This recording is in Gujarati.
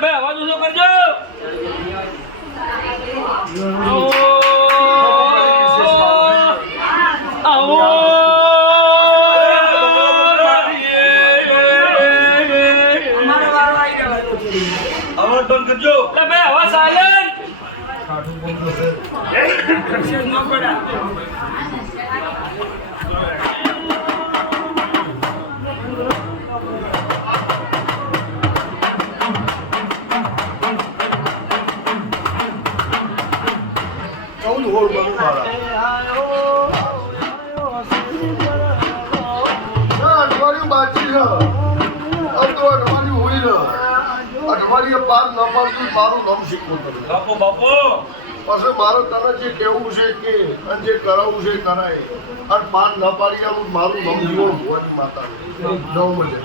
ભાઈ અવાજ ઊંચો કરજો. આવો અવાજ બંધ કરજો. ભાઈ અવાજ સાયલેન્ટ. હોળ બંધ મારા અઠવાડિયું બાકી છે. અઠવાડિયું હોય ને અઠવાડિયે પાર ન પાડતું મારું નામ શીખવું તમે બાપુ બાપુ પછી મારે તને જે કહેવું છે કે અને જે કરાવવું છે કરાય અને પાર ન પાડી આવું મારું નામ જીવો ભવાની માતા 9 બજે